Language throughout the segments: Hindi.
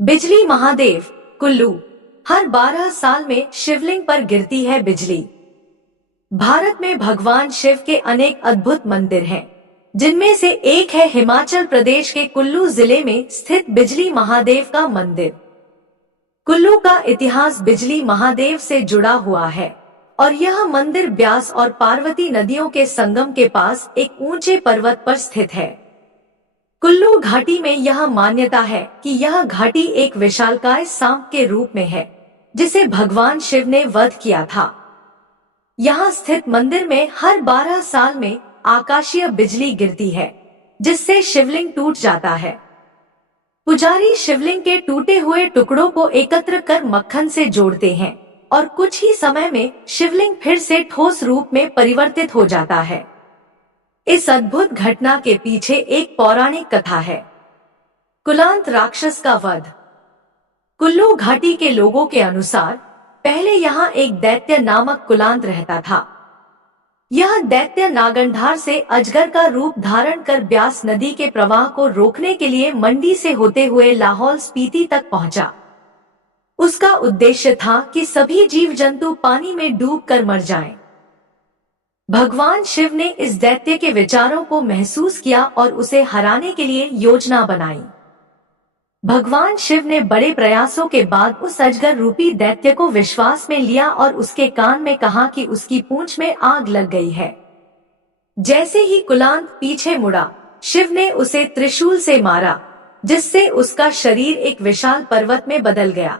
बिजली महादेव कुल्लू। हर 12 साल में शिवलिंग पर गिरती है बिजली। भारत में भगवान शिव के अनेक अद्भुत मंदिर हैं, जिनमें से एक है हिमाचल प्रदेश के कुल्लू जिले में स्थित बिजली महादेव का मंदिर। कुल्लू का इतिहास बिजली महादेव से जुड़ा हुआ है और यह मंदिर ब्यास और पार्वती नदियों के संगम के पास एक ऊंचे पर्वत पर स्थित है। कुल्लू घाटी में यह मान्यता है कि यह घाटी एक विशालकाय सांप के रूप में है, जिसे भगवान शिव ने वध किया था। यहाँ स्थित मंदिर में हर 12 साल में आकाशीय बिजली गिरती है, जिससे शिवलिंग टूट जाता है। पुजारी शिवलिंग के टूटे हुए टुकड़ों को एकत्र कर मक्खन से जोड़ते हैं और कुछ ही समय में शिवलिंग फिर से ठोस रूप में परिवर्तित हो जाता है। इस अद्भुत घटना के पीछे एक पौराणिक कथा है, कुलांत राक्षस का वध। कुल्लू घाटी के लोगों के अनुसार पहले यहाँ एक दैत्य नामक कुलांत रहता था। यह दैत्य नागंधार से अजगर का रूप धारण कर ब्यास नदी के प्रवाह को रोकने के लिए मंडी से होते हुए लाहौल स्पीति तक पहुंचा। उसका उद्देश्य था कि सभी जीव जंतु पानी में डूब कर मर जाएं। भगवान शिव ने इस दैत्य के विचारों को महसूस किया और उसे हराने के लिए योजना बनाई। भगवान शिव ने बड़े प्रयासों के बाद उस अजगर रूपी दैत्य को विश्वास में लिया और उसके कान में कहा कि उसकी पूंछ में आग लग गई है। जैसे ही कुलांत पीछे मुड़ा, शिव ने उसे त्रिशूल से मारा, जिससे उसका शरीर एक विशाल पर्वत में बदल गया।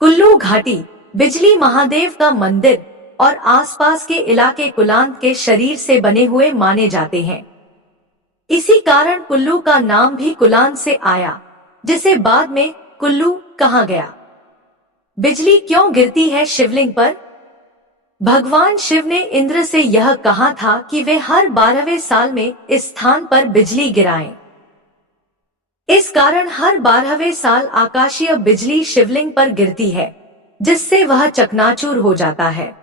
कुल्लू घाटी, बिजली महादेव का मंदिर और आसपास के इलाके कुलांत के शरीर से बने हुए माने जाते हैं। इसी कारण कुल्लू का नाम भी कुलांत से आया, जिसे बाद में कुल्लू कहा गया। बिजली क्यों गिरती है शिवलिंग पर? भगवान शिव ने इंद्र से यह कहा था कि वे हर 12वें साल में इस स्थान पर बिजली गिराएं। इस कारण हर 12वें साल आकाशीय बिजली शिवलिंग पर गिरती है, जिससे वह चकनाचूर हो जाता है।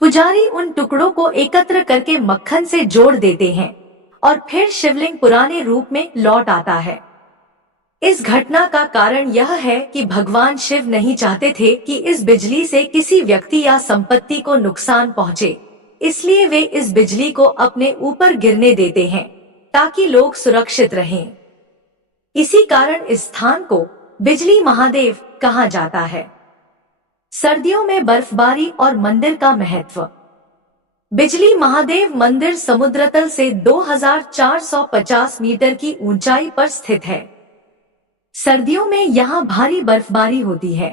पुजारी उन टुकड़ों को एकत्र करके मक्खन से जोड़ देते हैं और फिर शिवलिंग पुराने रूप में लौट आता है। इस घटना का कारण यह है कि भगवान शिव नहीं चाहते थे कि इस बिजली से किसी व्यक्ति या संपत्ति को नुकसान पहुंचे, इसलिए वे इस बिजली को अपने ऊपर गिरने देते हैं ताकि लोग सुरक्षित रहें। इसी कारण इस स्थान को बिजली महादेव कहा जाता है। सर्दियों में बर्फबारी और मंदिर का महत्व। बिजली महादेव मंदिर समुद्रतल से 2450 मीटर की ऊंचाई पर स्थित है। सर्दियों में यहाँ भारी बर्फबारी होती है।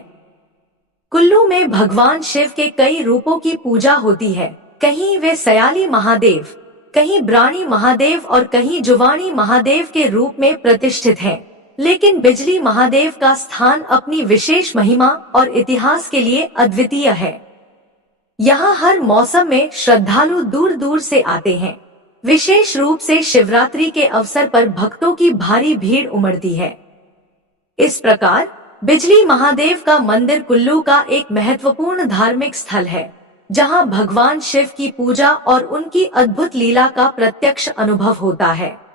कुल्लू में भगवान शिव के कई रूपों की पूजा होती है। कहीं वे सयाली महादेव, कहीं ब्राणी महादेव और कहीं जुवाणी महादेव के रूप में प्रतिष्ठित हैं। लेकिन बिजली महादेव का स्थान अपनी विशेष महिमा और इतिहास के लिए अद्वितीय है। यहाँ हर मौसम में श्रद्धालु दूर दूर से आते हैं। विशेष रूप से शिवरात्रि के अवसर पर भक्तों की भारी भीड़ उमड़ती है। इस प्रकार बिजली महादेव का मंदिर कुल्लू का एक महत्वपूर्ण धार्मिक स्थल है, जहाँ भगवान शिव की पूजा और उनकी अद्भुत लीला का प्रत्यक्ष अनुभव होता है।